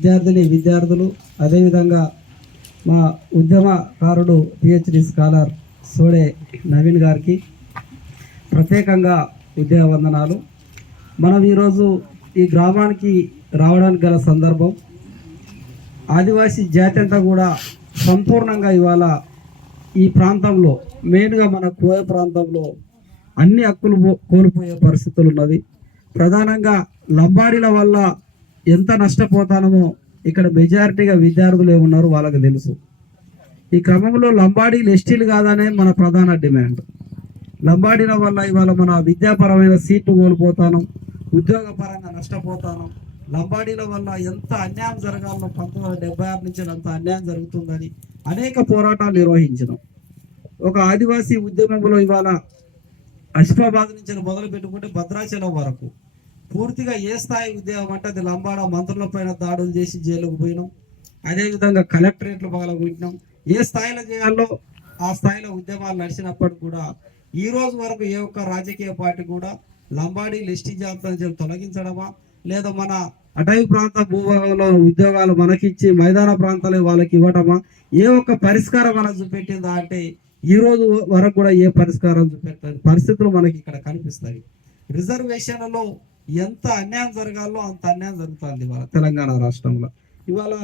విద్యార్థిని విద్యార్థులు అదేవిధంగా మా ఉద్యమకారుడు పిహెచ్డి స్కాలర్ సోడే నవీన్ గారికి ప్రత్యేకంగా ఉద్యోగ వందనాలు మనం ఈరోజు ఈ గ్రామానికి రావడానికి గల సందర్భం ఆదివాసీ జాతి అంతా కూడా సంపూర్ణంగా ఇవాళ ఈ ప్రాంతంలో మెయిన్గా మన కోయ ప్రాంతంలో అన్ని హక్కులు పో- కోల్పోయే పరిస్థితులు ఉన్నవి ప్రధానంగా లంబాడీల వల్ల ఎంత నష్టపోతానమో ఇక్కడ మెజారిటీగా విద్యార్థులు ఏమున్నారు వాళ్ళకి తెలుసు. ఈ క్రమంలో లంబాడీలు ఎస్టీలు కాదనే మన ప్రధాన డిమాండ్. లంబాడీల వల్ల ఇవాళ మన విద్యాపరమైన సీట్లు కోల్పోతాను ఉద్యోగపరంగా నష్టపోతాను. లంబాడీల వల్ల ఎంత అన్యాయం జరగాలో పంతొమ్మిది వందల డెబ్బై ఆరు నుంచి అంత అన్యాయం జరుగుతుందని అనేక పోరాటాలు నిర్వహించడం ఒక ఆదివాసీ ఉద్యమంలో ఇవాళ అసిఫాబాద్ నుంచి మొదలు పెట్టుకుంటే భద్రాచలం వరకు పూర్తిగా ఏ స్థాయి ఉద్యోగం అంటే అది లంబాడ మంత్రుల పైన దాడులు చేసి జైలుకు పోయినాం. అదేవిధంగా కలెక్టరేట్లు పగలగొట్టినాం. ఏ స్థాయిలో చేయాలో ఆ స్థాయిలో ఉద్యమాలు నడిచినప్పటికి కూడా ఈ రోజు వరకు ఏ ఒక్క రాజకీయ పార్టీ కూడా లంబాడీ ఎస్టీ జాబితా నుంచి తొలగించడమా? లేదా మన అటవీ ప్రాంత భూభాగంలో ఉద్యోగాలు మనకిచ్చి మైదాన ప్రాంతాలు వాళ్ళకి ఇవ్వటమా? ఏ ఒక్క పరిష్కారం మనకు చూపెట్టిందా అంటే ఈ రోజు వరకు కూడా ఏ పరిష్కారం చూపెట్టలేదు పరిస్థితులు మనకి ఇక్కడ కనిపిస్తాయి. రిజర్వేషన్లో ఎంత అన్యాయం జరగాలో అంత అన్యాయం జరుగుతుంది ఇవాళ తెలంగాణ రాష్ట్రంలో. ఇవాళ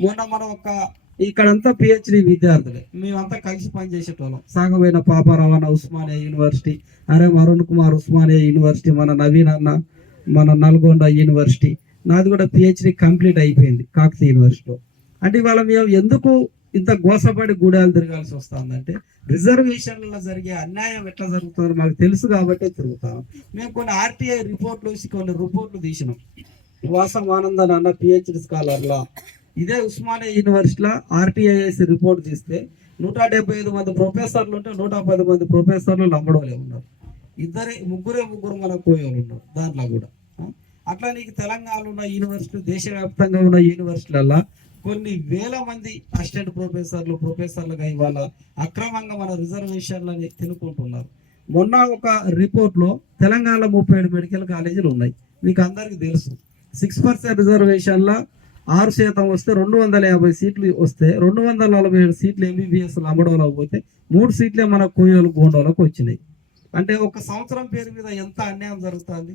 మొన్న మనం ఒక ఇక్కడంతా పిహెచ్డి విద్యార్థులే. మేమంతా కలిసి పనిచేసేటోళ్ళం. సాగమైన పాప రవాణా ఉస్మానియా యూనివర్సిటీ అరే అరుణ్ కుమార్ ఉస్మానియా యూనివర్సిటీ మన నవీన్ అన్న మన నల్గొండ యూనివర్సిటీ. నాది కూడా పిహెచ్డి కంప్లీట్ అయిపోయింది కాకతీయ యూనివర్సిటీలో. అంటే ఇవాళ మేము ఎందుకు ఇంత గోసపడి గూడాలు తిరగాల్సి వస్తుందంటే రిజర్వేషన్లలో జరిగే అన్యాయం ఎట్లా జరుగుతుందో మాకు తెలుసు కాబట్టే తిరుగుతాం. మేము కొన్ని ఆర్టీఐ రిపోర్ట్లు వేసి కొన్ని రిపోర్ట్లు తీసినాం. వాసం ఆనందన్ అన్న పిహెచ్డి స్కాలర్లా. ఇదే ఉస్మానియా యూనివర్సిటీలో ఆర్టీఐఎస్ రిపోర్ట్ తీస్తే నూట డెబ్బై ఐదు మంది ప్రొఫెసర్లు ఉంటే నూట పది మంది ప్రొఫెసర్లు నమ్మడోలే ఉన్నారు. ఇద్దరే ముగ్గురే ముగ్గురు మన కోయోలు ఉన్నారు దాంట్లో కూడా. అట్లా నీకు తెలంగాణలో ఉన్న యూనివర్సిటీ దేశవ్యాప్తంగా ఉన్న యూనివర్సిటీలల్లో కొన్ని వేల మంది అసిస్టెంట్ ప్రొఫెసర్లు ప్రొఫెసర్లుగా ఇవాళ అక్రమంగా మన రిజర్వేషన్లని తినుకుంటున్నారు. మొన్న ఒక రిపోర్ట్లో తెలంగాణలో ముప్పై ఏడు మెడికల్ కాలేజీలు ఉన్నాయి. మీకు అందరికీ తెలుసు. సిక్స్ పర్సెంట్ రిజర్వేషన్లో ఆరు శాతం వస్తే రెండు వందల యాభై సీట్లు వస్తే రెండు వందల నలభై ఏడు సీట్లు ఎంబీబీఎస్లు అమ్మడంలో పోతే మూడు సీట్లే మన కోయోలు గోండోలకు వచ్చినాయి. అంటే ఒక సంవత్సరం పేరు మీద ఎంత అన్యాయం జరుగుతుంది?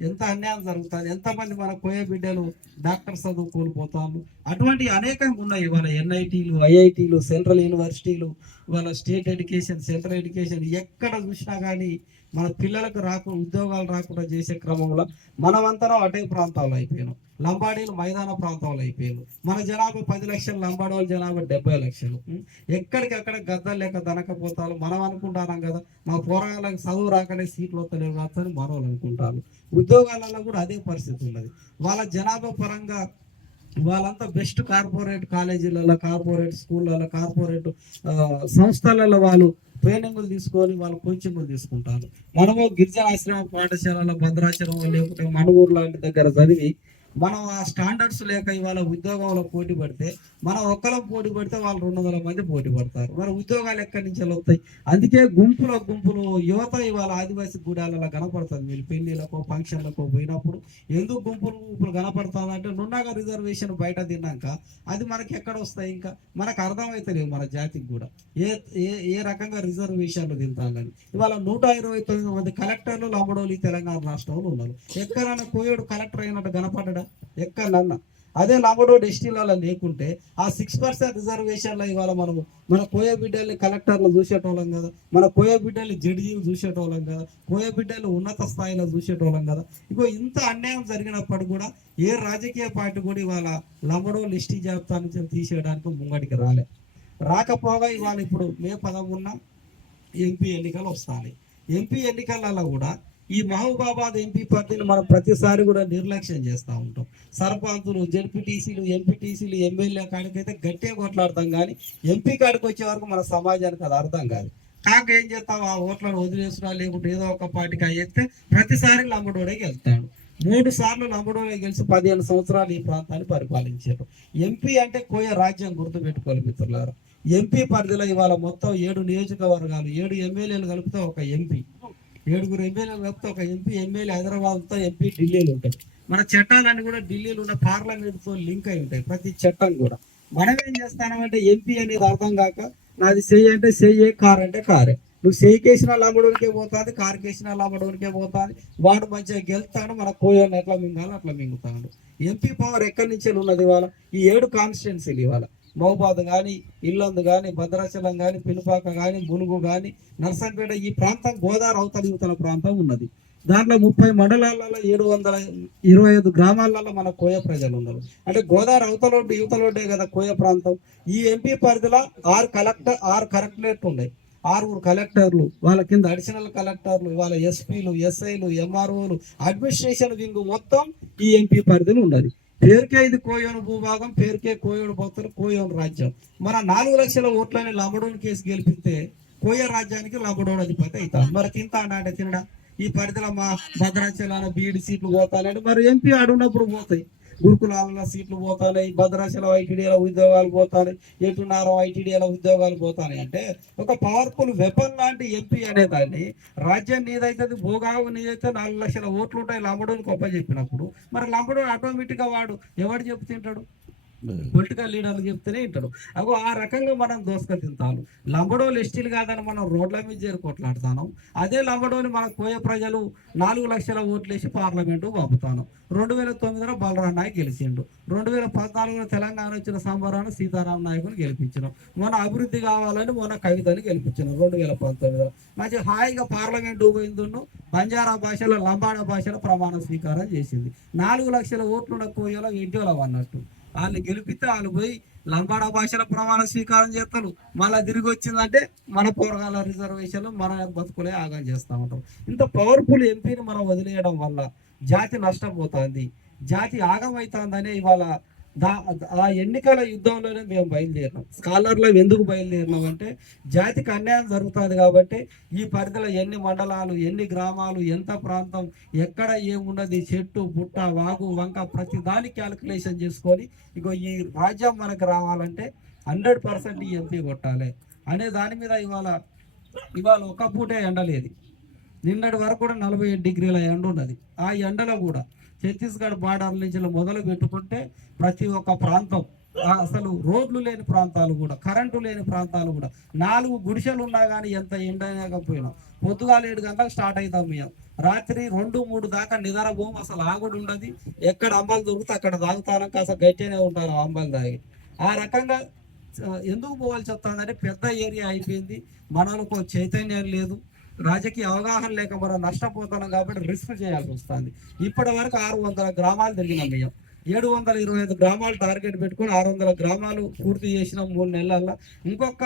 ఎంత అన్యాయం జరుగుతుంది ఎంతమంది మన కోయ బిడ్డలు డాక్టర్ చదువు కోల్పోతాము అటువంటి అనేకంగా ఉన్నాయి. ఇవాళ ఎన్ఐటీలు ఐఐటీలు సెంట్రల్ యూనివర్సిటీలు ఇవాళ స్టేట్ ఎడ్యుకేషన్ సెంట్రల్ ఎడ్యుకేషన్ ఎక్కడ చూసినా కానీ మన పిల్లలకు రాకుండా ఉద్యోగాలు రాకుండా చేసే క్రమంలో మనమంతరం అటవీ ప్రాంతాల్లో అయిపోయినాం. లంబాడీలు మైదాన ప్రాంతాల్లో అయిపోయారు మన జనాభా పది లక్షలు లంబాడి వాళ్ళ జనాభా డెబ్బై లక్షలు. ఎక్కడికక్కడ గద్దలు లేక దనకపోతారు మనం అనుకుంటాం కదా. మా పోరాళ్ళకి చదువు రాకనే సీట్లు వస్తలేవు కాదని మన వాళ్ళు అనుకుంటారు. ఉద్యోగాలలో కూడా అదే పరిస్థితి ఉన్నది. వాళ్ళ జనాభా పరంగా వాళ్ళంతా బెస్ట్ కార్పొరేట్ కాలేజీలలో కార్పొరేట్ స్కూళ్ళలో కార్పొరేట్ సంస్థలలో వాళ్ళు ట్రైనింగ్లు తీసుకొని వాళ్ళు కోచింగ్లు తీసుకుంటారు. మనము గిరిజన ఆశ్రమ పాఠశాలలో భద్రాచలం లేకుంటే ఊరు లాంటి దగ్గర చదివి మనం ఆ స్టాండర్డ్స్ లేక ఇవాళ ఉద్యోగంలో పోటీ పడితే మనం ఒక్కరం పోటీ పడితే వాళ్ళు రెండు వందల మంది పోటీ పడతారు. మరి ఉద్యోగాలు ఎక్కడి నుంచి వస్తాయి అందుకే గుంపులో గుంపులు యువత ఇవాళ ఆదివాసీ గూడాలలో కనపడుతుంది. మీరు పెళ్ళిళ్ళకో ఫంక్షన్లకో పోయినప్పుడు ఎందుకు గుంపులు గుంపులు కనపడుతుంది అంటే నున్నగా రిజర్వేషన్ బయట తిన్నాక అది మనకి ఎక్కడ వస్తాయి ఇంకా? మనకు అర్థమవుతలేవు మన జాతికి కూడా. ఏ ఏ ఏ రకంగా రిజర్వేషన్లు తింటామని ఇవాళ నూట ఇరవై తొమ్మిది మంది కలెక్టర్లు లంబడోలి తెలంగాణ రాష్ట్రంలో ఉన్నారు. ఎక్కడైనా కోయడు కలెక్టర్ అయినట్టు కనపడడం ఎక్కడన్నా అదే లంబడోడు ఎస్టీలలో లేకుంటే ఆ సిక్స్ పర్సెంట్ రిజర్వేషన్లో ఇవాళ మనము మన కోయ బిడ్డల్ని కలెక్టర్లు చూసేటోళ్ళం కదా మన కోయ బిడ్డల్ని జడ్జీలు చూసేటోళ్ళం కదా కోయ బిడ్డలు ఉన్నత స్థాయిలో చూసేటోళ్ళం కదా. ఇగో ఇంత అన్యాయం జరిగినప్పుడు కూడా ఏ రాజకీయ పార్టీ కూడా ఇవాళ లంబడో లిస్టి జాబితా నుంచి తీసేయడానికి ముంగడికి రాలే. రాకపోగా ఇవాళ ఇప్పుడు మే పదమూడున ఎంపీ ఎన్నికలు వస్తాయి. ఎంపీ ఎన్నికలలో కూడా ఈ మహబూబాబాద్ ఎంపీ పార్టీని మనం ప్రతిసారి కూడా నిర్లక్ష్యం చేస్తూ ఉంటాం. సర్పంచులు జడ్పీటీసీలు ఎంపీటీసీలు ఎమ్మెల్యే కాడికైతే గట్టిగా కొట్లాడతాం కానీ ఎంపీ కాడికి వచ్చే వరకు మన సమాజానికి అది అర్థం కాదు. కాక ఏం చేస్తాం? ఆ ఓట్లను వదిలేసినా లేకుంటే ఏదో ఒక పార్టీకి అయ్యేస్తే ప్రతిసారి లంబడోడేకి వెళ్తాడు మూడు సార్లు లంబడోడే గెలిచి పదిహేను సంవత్సరాలు ఈ ప్రాంతాన్ని పరిపాలించారు. ఎంపీ అంటే కోయ రాజ్యం గుర్తుపెట్టుకోవాలి మిత్రులారా. ఎంపీ పరిధిలో ఇవాళ మొత్తం ఏడు నియోజకవర్గాలు ఏడు ఎమ్మెల్యేలు కలిపితే ఒక ఎంపీ. ఏడుగురు ఎమ్మెల్యేలు కలిపితే ఒక ఎంపీ ఎమ్మెల్యే హైదరాబాద్తో ఎంపీ ఢిల్లీలో ఉంటాయి మన చట్టాలన్నీ కూడా ఢిల్లీలో ఉన్న పార్లమెంట్తో లింక్ అయి ఉంటాయి ప్రతి చట్టం కూడా. మనం ఏం చేస్తానంటే ఎంపీ అనేది అర్థం కాక నాది చెయ్యి అంటే చెయ్యే కార్ అంటే కారే. నువ్వు చెయ్యికేసిన లాభడోనికే పోతుంది కార్ కేసిన లాభడోనికే పోతుంది. వాడు మంచిగా గెలుతాడు మన కోయోని ఎట్లా మింగాలో అట్లా మింగుతాడు. ఎంపీ పవర్ ఎక్కడి నుంచి ఉన్నది ఇవాళ? ఈ ఏడు కాన్స్టిట్యున్సీలు ఇవాళ. మహబాద్ కానీ ఇల్లందు కానీ భద్రాచలం కానీ పిలుపాక కానీ మునుగు కానీ నర్సంపేట ఈ ప్రాంతం గోదావరి అవతల యువతల ప్రాంతం ఉన్నది. దాంట్లో ముప్పై మండలాలలో ఏడు వందల ఇరవై ఐదు గ్రామాలలో మన కోయ ప్రజలు ఉన్నారు. అంటే గోదావరి అవతలోడ్డు యువతలోడ్డే కదా కోయ ప్రాంతం. ఈ ఎంపీ పరిధిలో ఆరు కలెక్టర్ ఆరు కలెక్టరేట్ ఉన్నాయి. ఆరుగురు కలెక్టర్లు వాళ్ళ కింద అడిషనల్ కలెక్టర్లు వాళ్ళ ఎస్పీలు ఎస్ఐలు ఎంఆర్ఓలు అడ్మినిస్ట్రేషన్ వింగ్ మొత్తం ఈ ఎంపీ పరిధిలో ఉన్నది. పేరుకే ఇది కోయోను భూభాగం పేరుకే కోయోను భక్తులు కోయోను రాజ్యం. మన నాలుగు లక్షల ఓట్లని లంబడోని కేసు గెలిపితే కోయ రాజ్యానికి లంబడోడు అధిపతి అవుతాం మరి తింటా అన్నాడే తినడా? ఈ పరిధిలో మా భద్రాచలాన బీడి సీట్లు పోతానంటే మరి ఎంపీ ఆడున్నప్పుడు పోతాయి. గురుకులాలలో సీట్లు పోతాయి భద్రాచలం ఐటీడీల ఉద్యోగాలు పోతాయి ఎటున్నారం ఐటీడీల ఉద్యోగాలు పోతాయి అంటే ఒక పవర్ఫుల్ వెపన్ లాంటి ఎంపీ అనేదాన్ని. రాజ్యం నీదైతే భోగావు నీదైతే నాలుగు లక్షల ఓట్లు ఉంటాయి లంబడోని గొప్ప చెప్పినప్పుడు మరి లంబడోని ఆటోమేటిక్గా వాడు ఎవడు చెప్తుంటాడు? పొలిటికల్ లీడర్లు చెప్తేనే వింటాడు. అగో ఆ రకంగా మనం దోసుక తింటాను లంబడోలు ఎస్టీలు కాదని మనం రోడ్ల మీద చేరి అదే లంబడోని మన కోయ ప్రజలు నాలుగు లక్షల ఓట్లు వేసి పార్లమెంటు పంపుతాను. రెండు వేల తొమ్మిదిలో బలరాం నాయక్ గెలిచిండు. రెండు వేల పద్నాలుగులో తెలంగాణ వచ్చిన సంబరాన్ని సీతారాం నాయకుని గెలిపించినాం. మన అభివృద్ధి కావాలని మన కవితని గెలిపించినాం రెండు వేల పంతొమ్మిదిలో. మంచి హాయిగా పార్లమెంటు పోయిందును. బంజారా భాషలో లంబాడ భాషలో ప్రమాణ స్వీకారం చేసింది. నాలుగు లక్షల ఓట్లున్న కోయలో ఇంటిలో అన్నట్టు. వాళ్ళు గెలిపితే వాళ్ళు పోయి లంబాడ భాషల ప్రమాణ స్వీకారం చేస్తారు. మళ్ళీ తిరిగి వచ్చిందంటే మన పూర్వకాల రిజర్వేషన్లు మన బతుకులే ఆగం చేస్తూ ఉంటాం. ఇంత పవర్ఫుల్ ఎంపీని మనం వదిలేయడం వల్ల జాతి నష్టపోతుంది జాతి ఆగమవుతుందనే ఇవాళ దా ఆ ఎన్నికల యుద్ధంలోనే మేము బయలుదేరినాం. స్కాలర్లో ఎందుకు బయలుదేరినాం అంటే జాతికి అన్యాయం జరుగుతుంది కాబట్టి ఈ పరిధిలో ఎన్ని మండలాలు ఎన్ని గ్రామాలు ఎంత ప్రాంతం ఎక్కడ ఏమున్నది చెట్టు పుట్ట వాగు వంక ప్రతి దాని క్యాలిక్యులేషన్ చేసుకొని ఇగో ఈ రాజ్యం మనకు రావాలంటే హండ్రెడ్ పర్సెంట్ ఈ ఎంపీ కొట్టాలి అనే దాని మీద ఇవాళ ఇవాళ ఒక పూటే ఎండలేదు. నిన్నటి వరకు కూడా నలభై ఏడు డిగ్రీల ఎండ ఉన్నది ఆ ఎండలో కూడా ఛత్తీస్గఢ్ బార్డర్ నుంచి మొదలు పెట్టుకుంటే ప్రతి ఒక్క ప్రాంతం అసలు రోడ్లు లేని ప్రాంతాలు కూడా కరెంటు లేని ప్రాంతాలు కూడా నాలుగు గుడిసెలు ఉన్నా కానీ ఎంత ఎండకపోయినా పొద్దుగాల ఏడు గంటలకు స్టార్ట్ అవుతాం మేము. రాత్రి రెండు మూడు దాకా నిద్రపోం అసలు ఆగుడు ఉండదు. ఎక్కడ అంబాలు దొరికితే అక్కడ తాగుతాను కాస్త గట్టినే ఉంటారు ఆ అంబాలు తాగి. ఆ రకంగా ఎందుకు పోవాల్సి వస్తుందంటే పెద్ద ఏరియా అయిపోయింది. మనకు చైతన్యం లేదు. రాజకీయ అవగాహన లేక మనం నష్టపోతున్నాం కాబట్టి రిస్క్ చేయాల్సి వస్తుంది. ఇప్పటి వరకు ఆరు వందల గ్రామాలు తిరిగినాం మేము. ఏడు వందల ఇరవై ఐదు గ్రామాలు టార్గెట్ పెట్టుకొని ఆరు వందల గ్రామాలు పూర్తి చేసిన మూడు నెలల్లో. ఇంకొక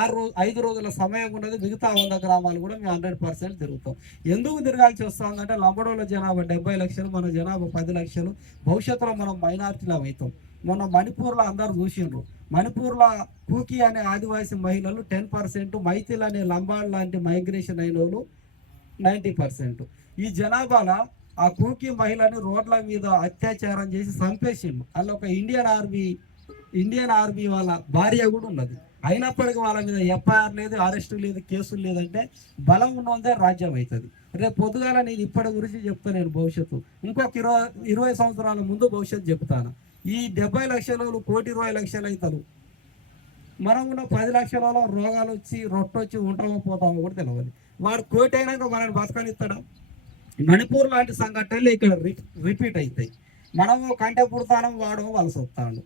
ఆరు రోజు ఐదు రోజుల సమయం ఉన్నది మిగతా వంద గ్రామాలు కూడా మేము హండ్రెడ్ పర్సెంట్ తిరుగుతాం. ఎందుకు తిరగాల్సి వస్తుందంటే లంబడోళ్ళ జనాభా డెబ్బై లక్షలు మన జనాభా పది లక్షలు భవిష్యత్తులో మనం మైనార్టీలో అవుతాం. మొన్న మణిపూర్లో అందరు చూసిండ్రు. మణిపూర్లో కూకి అనే ఆదివాసీ మహిళలు టెన్ పర్సెంట్ మైథిల్ అనే లంబాడ్ లాంటి మైగ్రేషన్ అయిన వాళ్ళు నైంటీ పర్సెంట్. ఈ జనాభాలో ఆ కూకి మహిళని రోడ్ల మీద అత్యాచారం చేసి చంపేసిండు అలా ఒక ఇండియన్ ఆర్మీ ఇండియన్ ఆర్మీ వాళ్ళ భార్య కూడా ఉన్నది. అయినప్పటికీ వాళ్ళ మీద ఎఫ్ఐఆర్ లేదు అరెస్ట్ లేదు కేసులు లేదంటే బలం ఉన్నదే రాజ్యం అవుతుంది రేపు పొద్దుగాల నేను ఇప్పటి గురించి చెప్తాను నేను భవిష్యత్తు. ఇంకొక ఇరవై ఇరవై సంవత్సరాల ముందు భవిష్యత్తు చెప్తాను. ఈ డెబ్బై లక్షలలో కోటి ఇరవై లక్షలు అవుతారు. మనం ఉన్న పది లక్షలలో రోగాలు వచ్చి రొట్టొచ్చి ఉంటామో పోతామో కూడా తెలియదు వాడు కోటి అయినాక మనల్ని బతకనిస్తాడా? మణిపూర్ లాంటి సంఘటనలు ఇక్కడ రి- రిపీట్ అవుతాయి. మనము కంటే పుడతానం వాడు వలస వస్తాడు.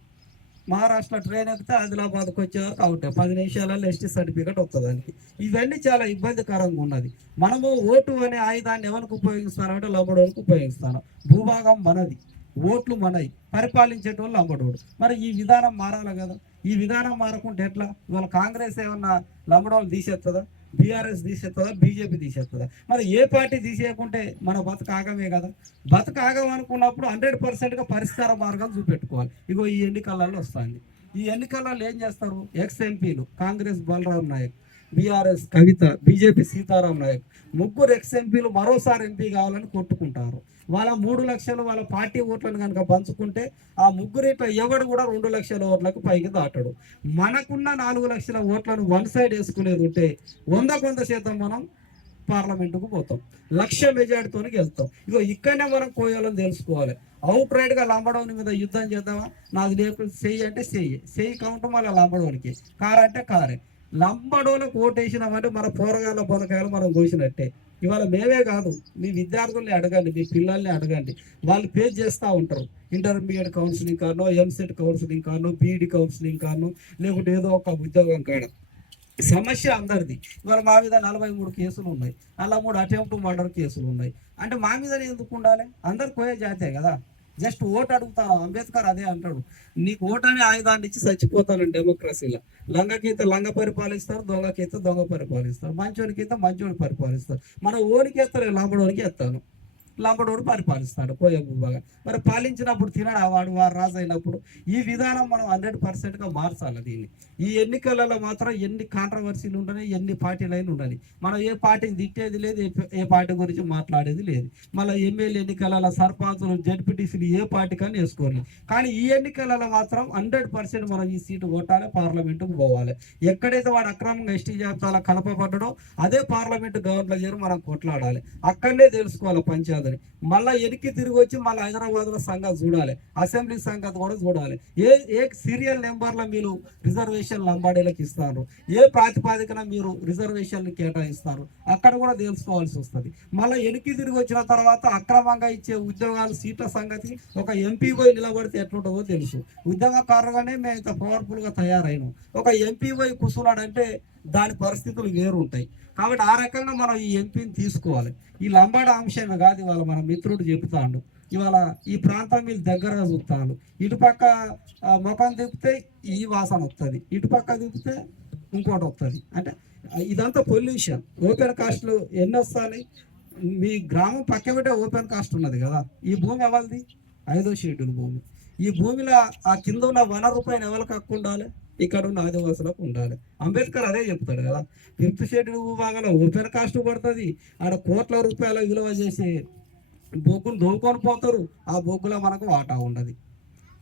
మహారాష్ట్ర ట్రైన్ ఎక్కితే ఆదిలాబాద్కి వచ్చేవరకు అవుట్. పది నిమిషాలలో ఎస్టీ సర్టిఫికేట్ వస్తుంది దానికి. ఇవన్నీ చాలా ఇబ్బందికరంగా ఉన్నది. మనము ఓటు అనే ఆయుధాన్ని ఎవరికి ఉపయోగిస్తానంటే లంబడోళ్ళకి ఉపయోగిస్తాను భూభాగం మనది. ఓట్లు మనవి పరిపాలించేటోళ్ళు లంబడోడు. మరి ఈ విధానం మారాలి కదా. ఈ విధానం మారకుంటే ఎట్లా? ఇవాళ కాంగ్రెస్ ఏమన్నా లంబడోళ్ళు తీసేస్తుందా బీఆర్ఎస్ తీసేస్తుందా బీజేపీ తీసేస్తుందా మరి ఏ పార్టీ తీసేయకుంటే మన బతుకు ఆగమే కదా? బతుకు ఆగం అనుకున్నప్పుడు హండ్రెడ్ పర్సెంట్గా పరిష్కార మార్గాలు చూపెట్టుకోవాలి. ఇగో ఈ ఎన్నికలలో వస్తుంది. ఈ ఎన్నికలలో ఏం చేస్తారు? ఎక్స్ ఎంపీలు కాంగ్రెస్ బలరాం నాయక్. బీఆర్ఎస్ కవిత బీజేపీ సీతారాం నాయక్ ముగ్గురు ఎక్స్ ఎంపీలు మరోసారి ఎంపీ కావాలని కొట్టుకుంటారు. వాళ్ళ మూడు లక్షలు వాళ్ళ పార్టీ ఓట్లను కనుక పంచుకుంటే ఆ ముగ్గురిట్లో ఎవడు కూడా రెండు లక్షల ఓట్లకు పైకి దాటడు. మనకున్న నాలుగు లక్షల ఓట్లను వన్ సైడ్ వేసుకునేది ఉంటే వంద కొంత శాతం మనం పార్లమెంటుకు పోతాం. లక్ష మెజార్టీతో వెళ్తాం ఇగో ఇక్కడనే మనం కోయాలని తెలుసుకోవాలి. అవుట్ రైడ్గా లంబడోని మీద యుద్ధం చేద్దామా? నాది లేకుండా చెయ్యి అంటే చెయ్యి. చెయ్యి కౌంట్ మళ్ళీ లంబడోనికి. కారు అంటే కారే. లంబడోలకు ఓటేసినామంటే మన పోరగాళ్ళ పొరకాయలు మనం కోసినట్టే. ఇవాళ మేమే కాదు మీ విద్యార్థుల్ని అడగండి మీ పిల్లల్ని అడగండి. వాళ్ళు పే చేస్తూ ఉంటారు. ఇంటర్మీడియట్ కౌన్సిలింగ్ కానో ఎంసెట్ కౌన్సిలింగ్ కానో బీఈడి కౌన్సిలింగ్ కానో లేకుంటే ఏదో ఒక ఉద్యోగం కాడ. సమస్య అందరిది. ఇవాళ మా మీద నలభై మూడు కేసులు ఉన్నాయి. అలా మూడు అటెంప్ట్ మర్డర్ కేసులు ఉన్నాయి. అంటే మా మీద ఎందుకు ఉండాలి? అందరు పోయే జాతే కదా. జస్ట్ ఓటు అడుగుతా అంబేద్కర్ అదే అంటాడు. నీకు ఓటు అనే ఆయుధాన్ని ఇచ్చి చచ్చిపోతాను డెమోక్రసీలో. లంగకైతే లంగ పరిపాలిస్తారు దొంగకైతే దొంగ పరిపాలిస్తారు. మంచోనికైతే మంచోని పరిపాలిస్తారు. మన ఓనికి ఎత్తారు లంబడోనికి ఎత్తాను. లంబడోడు పరిపాలిస్తాడు. కోయ భూభాగా మరి పాలించినప్పుడు తినడు వాడు? వారు రాజు అయినప్పుడు ఈ విధానం మనం హండ్రెడ్ పర్సెంట్గా మార్చాలి దీన్ని. ఈ ఎన్నికలలో మాత్రం ఎన్ని కాంట్రవర్సీలు ఉండని ఎన్ని పార్టీలు అయినా ఉండని మనం ఏ పార్టీని తిట్టేది లేదు ఏ- పార్టీ గురించి మాట్లాడేది లేదు. మళ్ళీ ఎమ్మెల్యే ఎన్నికలలో సర్పంచులు జడ్పీటీసీలు ఏ పార్టీ కానీ వేసుకోవాలి. కానీ ఈ ఎన్నికలలో మాత్రం హండ్రెడ్ పర్సెంట్ మనం ఈ సీటు కొట్టాలి పార్లమెంటుకు పోవాలి. ఎక్కడైతే వాడు అక్రమంగా ఎస్టీ జాబితాలో కలపబడ్డడో అదే పార్లమెంటు గవర్నర్ చేరి మనం కొట్లాడాలి. అక్కడనే తెలుసుకోవాలి పంచాయతీని మళ్ళీ వెనక్కి తిరిగి వచ్చి మళ్ళీ హైదరాబాద్లో సంగతి చూడాలి. అసెంబ్లీ సంగతి కూడా చూడాలి. ఏ ఏ సీరియల్ నెంబర్లో మీరు రిజర్వేషన్ లంబాడీలకు ఇస్తారు? ఏ ప్రాతిపాదికన మీరు రిజర్వేషన్లు కేటాయిస్తారు? అక్కడ కూడా తెలుసుకోవాల్సి వస్తుంది. మళ్ళీ వెనక్కి తిరిగి వచ్చిన తర్వాత అక్రమంగా ఇచ్చే ఉద్యోగాలు సీట్ల సంగతి ఒక ఎంపీ పోయి నిలబడితే ఎట్లుంటుందో తెలుసు. ఉద్యోగకారుగానే మేము ఇంత పవర్ఫుల్గా తయారైనాం. ఒక ఎంపీ పోయి కూర్చున్నాడంటే దాని పరిస్థితులు వేరు ఉంటాయి కాబట్టి ఆ రకంగా మనం ఈ ఎంపీని తీసుకోవాలి. ఈ లంబాడ అంశమే కాదు ఇవాళ మన మిత్రుడు చెప్తాడు ఇవాళ ఈ ప్రాంతం వీళ్ళు దగ్గరగా చూస్తాను ఇటుపక్క ముఖం తిప్పితే ఈ వాసన వస్తుంది. ఇటుపక్క తిప్పితే ఇంకోటి వస్తుంది. అంటే ఇదంతా పొల్యూషన్. ఓపెన్ కాస్ట్లు ఎన్ని వస్తాయి మీ గ్రామం పక్క పెట్టే ఓపెన్ కాస్ట్ ఉన్నది కదా. ఈ భూమి ఎవరిది? ఐదో షెడ్యూల్ భూమి. ఈ భూమిలో ఆ కింద ఉన్న వనరు పైన ఎవరికి హక్కు ఉండాలి? ఇక్కడ ఉన్న ఆదివాసులకు ఉండాలి. అంబేద్కర్ అదే చెప్తాడు కదా ఫిఫ్త్ షెడ్యూల్ భూభాగంలో ఓపెన్ కాస్ట్ పడుతుంది. ఆడ కోట్ల రూపాయల విలువ చేసే బొగ్గులు దోకొని పోతారు. ఆ బొగ్గులో మనకు వాటా ఉండదు.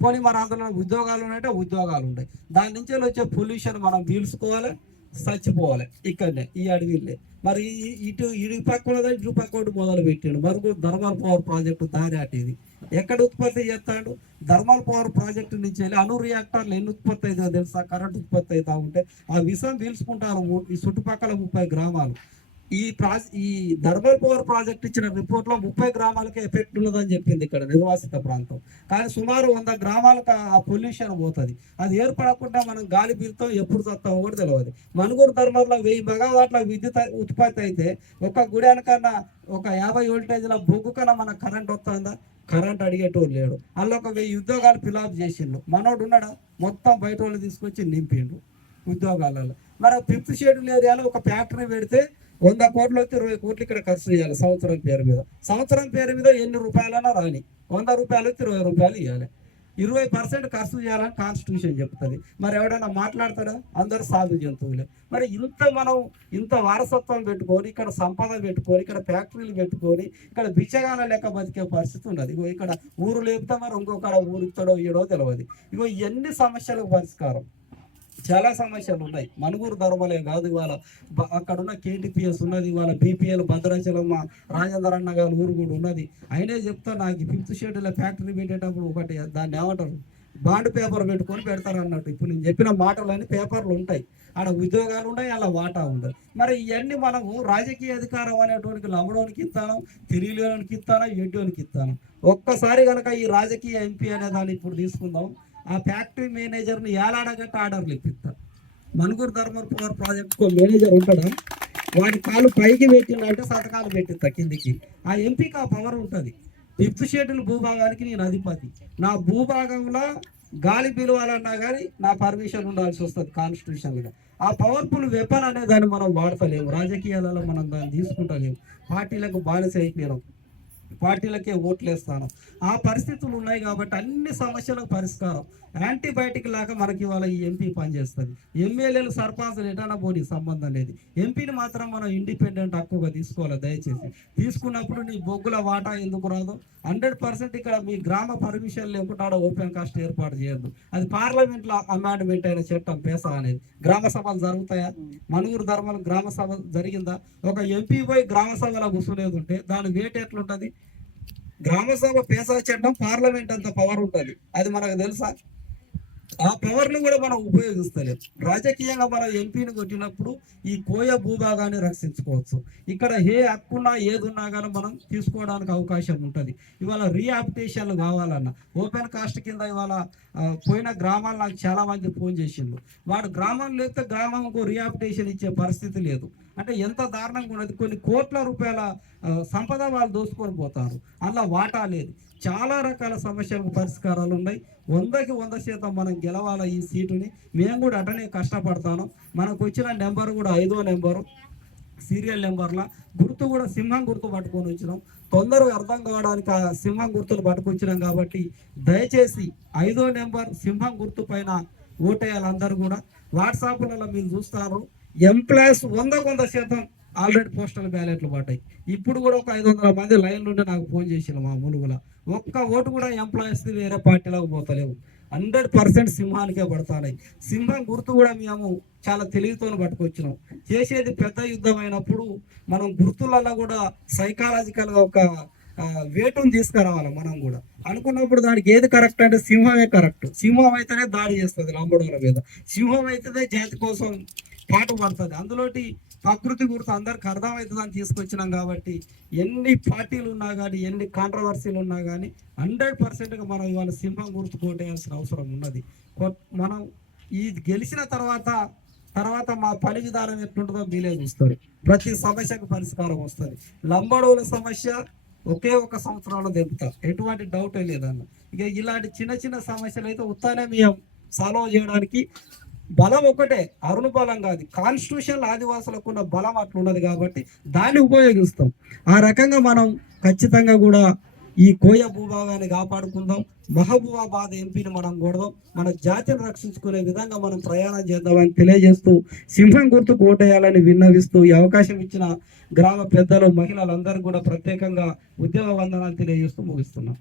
పోనీ మన అందులో ఉద్యోగాలు ఉన్నాయంటే ఉద్యోగాలు ఉంటాయి. దాని నుంచి వచ్చే పొల్యూషన్ మనం పీల్చుకోవాలి. చచ్చిపోవాలి ఇక్కడనే ఈ అడవిలో మరి ఇటు ఇటు పక్క ఉన్నదా ఇటు పక్క ఒకటి మొదలు పెట్టాడు. మరొక ధర్మల్ పవర్ ప్రాజెక్టు దారి ఎక్కడ ఉత్పత్తి చేస్తాడు? ధర్మల్ పవర్ ప్రాజెక్టు నుంచి వెళ్ళి అణు రియాక్టర్లు ఎన్ని ఉత్పత్తి అవుతుందో తెలుసా? కరెంట్ ఉత్పత్తి అవుతా ఉంటే ఆ విషం పీల్చుకుంటారు ఈ చుట్టుపక్కల ముప్పై గ్రామాలు. ఈ ప్రా ఈ ధర్మల్ పవర్ ప్రాజెక్ట్ ఇచ్చిన రిపోర్ట్లో ముప్పై గ్రామాలకే ఎఫెక్ట్ ఉన్నదని చెప్పింది ఇక్కడ నిర్వాసిత ప్రాంతం. కానీ సుమారు వంద గ్రామాలకు ఆ పొల్యూషన్ పోతుంది. అది ఏర్పడకుండా మనం గాలి పీలుతాం ఎప్పుడు చస్తామో కూడా తెలియదు మనుగురు ధర్మంలో వెయ్యి మెగావాట్ల విద్యుత్ ఉత్పత్తి అయితే ఒక గుడానికన్నా ఒక యాభై వోల్టేజ్ల బొగ్గు కన్నా మనకు కరెంట్ వస్తుందా? కరెంట్ అడిగేటోడు లేడు. అందులో ఒక వెయ్యి ఉద్యోగాలు ఫిలాప్ చేసిండు. మనోడు ఉన్నాడా? మొత్తం బయట వాళ్ళు తీసుకొచ్చి నింపిండు ఉద్యోగాలలో. మరి ఫిఫ్త్ షెడ్యూల్ ఏరియాలో ఒక ఫ్యాక్టరీ పెడితే వంద కోట్లు వస్తే ఇరవై కోట్లు ఇక్కడ ఖర్చు చేయాలి సంవత్సరం పేరు మీద. సంవత్సరం పేరు మీద ఎన్ని రూపాయలైనా రాని వంద రూపాయలు వస్తే ఇరవై రూపాయలు ఇవ్వాలి. ఇరవై పర్సెంట్ ఖర్చు చేయాలని కాన్స్టిట్యూషన్ చెప్తుంది. మరి ఎవడైనా మాట్లాడతాడా అందరు సాధు జంతువులే. మరి ఇంత మనం ఇంత వారసత్వం పెట్టుకొని ఇక్కడ సంపద పెట్టుకొని ఇక్కడ ఫ్యాక్టరీలు పెట్టుకొని ఇక్కడ బిచ్చగాన లెక్క బతికే పరిస్థితి ఉన్నది. ఇగో ఇక్కడ ఊరు లేపుతామారు మరి ఇంకొకడ ఊరు ఇస్తాడో ఈడో తెలియదు ఇగో ఎన్ని సమస్యలకు పరిష్కారం? చాలా సమస్యలు ఉన్నాయి మనుగురు ధర్మలే కాదు ఇవాళ. అక్కడ ఉన్న కేటీపీఎస్ ఉన్నది ఇవాళ బీపీఎల్ భద్రాచలమ్మ రాజేందర్ అన్న గారి ఊరు కూడా ఉన్నది. అయినా చెప్తా నాకు ఫిఫ్త్ షెడ్యూల్ ఫ్యాక్టరీ పెట్టేటప్పుడు ఒకటి దాన్ని ఏమంటారు? బాండ్ పేపర్ పెట్టుకొని పెడతారు అన్నట్టు. ఇప్పుడు నేను చెప్పిన మాటలన్నీ పేపర్లు ఉంటాయి. ఆడ ఉద్యోగాలు ఉన్నాయి అలా వాటా ఉండదు. మరి ఇవన్నీ మనము రాజకీయ అధికారం అనేటువంటి లమ్మడానికి ఇస్తాను తిరిగిలోనికి ఇస్తాను ఎడ్డోనికి ఇస్తాను. ఒక్కసారి కనుక ఈ రాజకీయ ఎంపీ అనే దాన్ని ఇప్పుడు తీసుకుందాం. ఆ ఫ్యాక్టరీ మేనేజర్ని ఏలాడగట్ట ఆర్డర్లు ఇప్పిస్తారు మనుగురు ధర్మర్ ప్రాజెక్ట్ మేనేజర్ ఉంటాడా? వాడి కాలు పైకి పెట్టిందంటే సంతకాలు పెట్టిస్తా కిందికి. ఆ ఎంపీకి ఆ పవర్ ఉంటుంది. ఫిఫ్త్ షెడ్యూల్ భూభాగానికి నేను అధిపతి. నా భూభాగంలో గాలి పిలవాలన్నా కానీ నా పర్మిషన్ ఉండాల్సి వస్తుంది కాన్స్టిట్యూషన్గా ఆ పవర్ఫుల్ వెపన్ అనే దాన్ని మనం వాడతలేము. రాజకీయాలలో మనం దాన్ని తీసుకుంటలేము. పార్టీలకు బానిస అయిపోయినాం. పార్టీలకే ఓట్లు వేస్తాను ఆ పరిస్థితులు ఉన్నాయి కాబట్టి అన్ని సమస్యలకు పరిష్కారం. యాంటీబయాటిక్ లాగా మనకి ఇవాళ ఈ ఎంపీ పనిచేస్తుంది. ఎమ్మెల్యేలు సర్పంచ్లు ఎటైనా పోనీ సంబంధం లేదు. ఎంపీని మాత్రం మనం ఇండిపెండెంట్ హక్కుగా తీసుకోవాలి దయచేసి. తీసుకున్నప్పుడు నీ బొగ్గుల వాటా ఎందుకు రాదు? హండ్రెడ్ పర్సెంట్ ఇక్కడ మీ గ్రామ పర్మిషన్ లేకుండా ఓపెన్ కాస్ట్ ఏర్పాటు చేయద్దు. అది పార్లమెంట్లో అమాండ్మెంట్ అయిన చట్టం పేసా అనేది. గ్రామ సభలు జరుగుతాయా? మనుగురు ధర్మాలు గ్రామ సభ జరిగిందా? ఒక ఎంపీ పోయి గ్రామ సభలో కూర్చునేది ఉంటే దాని వేట ఎట్లుంటుంది? గ్రామ సభ పేసా చట్టం పార్లమెంట్ అంత పవర్ ఉంటుంది అది మనకు తెలుసా? ఆ పవర్ను కూడా మనం ఉపయోగిస్తలేం. రాజకీయంగా మనం ఎంపీని కొట్టినప్పుడు ఈ కోయ భూభాగాన్ని రక్షించుకోవచ్చు. ఇక్కడ ఏ హక్కున్నా ఏదున్నా కానీ మనం తీసుకోవడానికి అవకాశం ఉంటుంది. ఇవాళ రీహాబిటేషన్లు కావాలన్న ఓపెన్ కాస్ట్ కింద ఇవాళ పోయిన గ్రామాలు నాకు చాలా మంది ఫోన్ చేసిండ్రు. వాడు గ్రామం లేకపోతే గ్రామంకు రీహాబిటేషన్ ఇచ్చే పరిస్థితి లేదు. అంటే ఎంత దారుణంగా ఉన్నది? కొన్ని కోట్ల రూపాయల సంపద వాళ్ళు దోసుకొని పోతారు. అలా వాటా లేదు. చాలా రకాల సమస్యలకు పరిష్కారాలు ఉన్నాయి. వందకి వంద శాతం మనం గెలవాల ఈ సీటుని? మేము కూడా అటనే కష్టపడతాను. మనకు వచ్చిన నెంబర్ కూడా ఐదో నెంబరు సీరియల్ నెంబర్ల. గుర్తు కూడా సింహం గుర్తు పట్టుకొని వచ్చినాం. తొందరగా అర్థం కావడానికి ఆ సింహం గుర్తులు పట్టుకొచ్చినాం కాబట్టి దయచేసి ఐదో నెంబర్ సింహం గుర్తు పైన ఓటేయాలందరూ కూడా. వాట్సాప్లలో మీరు చూస్తారు. ఎంప్లాయీస్ వందకు వంద శాతం ఆల్రెడీ పోస్టల్ బ్యాలెట్లు పడ్డాయి. ఇప్పుడు కూడా ఒక ఐదు వందల మంది లైన్ నుండి నాకు ఫోన్ చేసిన మా మునుగుల. ఒక్క ఓటు కూడా ఎంప్లాయీస్ది వేరే పార్టీలోకి పోతలేవు. హండ్రెడ్ పర్సెంట్ సింహానికే పడతాయి సింహం గుర్తు కూడా మేము చాలా తెలివితో పట్టుకొచ్చినాం. చేసేది పెద్ద యుద్ధం అయినప్పుడు మనం గుర్తులలో కూడా సైకాలజికల్గా ఒక వేటును తీసుకురావాలి మనం కూడా. అనుకున్నప్పుడు దానికి ఏది కరెక్ట్ అంటే సింహమే కరెక్ట్. సింహం అయితేనే దాడి చేస్తుంది లంబడోల మీద. సింహం అయితేనే జాతి కోసం పాటు పడుతుంది. అందులోటి ప్రకృతి గుర్తు అందరికి అర్థమవుతుందని తీసుకొచ్చినాం కాబట్టి ఎన్ని పార్టీలు ఉన్నా కానీ ఎన్ని కాంట్రవర్సీలు ఉన్నా కానీ హండ్రెడ్ పర్సెంట్గా మనం ఇవాళ సింహం గుర్తు కోటేయాల్సిన అవసరం ఉన్నది. మనం ఈ గెలిచిన తర్వాత తర్వాత మా పని విధానం ఎట్లుంటుందో మీలే చూస్తారు. ప్రతి సమస్యకు పరిష్కారం వస్తుంది. లంబడోల సమస్య ఒకే ఒక సంవత్సరంలో దెబ్బతారు ఎటువంటి డౌట్ లేదన్న ఇక ఇలాంటి చిన్న చిన్న సమస్యలు అయితే ఉత్తానే మేము సాల్వ్ చేయడానికి బలం ఒకటే అరుణ బలం కాదు. కాన్స్టిట్యూషన్ ఆదివాసులకు ఉన్న బలం అట్లున్నది కాబట్టి దాన్ని ఉపయోగిస్తాం. ఆ రకంగా మనం ఖచ్చితంగా కూడా ఈ కోయ భూభాగాన్ని కాపాడుకుందాం. మహబూబాబాద్ ఎంపీని మనం కొడదాం. మన జాతిని రక్షించుకునే విధంగా మనం ప్రయాణం చేద్దామని తెలియజేస్తూ సింహం గుర్తుకు ఓటేయాలని విన్నవిస్తూ ఈ అవకాశం ఇచ్చిన గ్రామ పెద్దలు మహిళలందరూ కూడా ప్రత్యేకంగా ఉద్యమ వందనాలు తెలియజేస్తూ ముగిస్తున్నాం.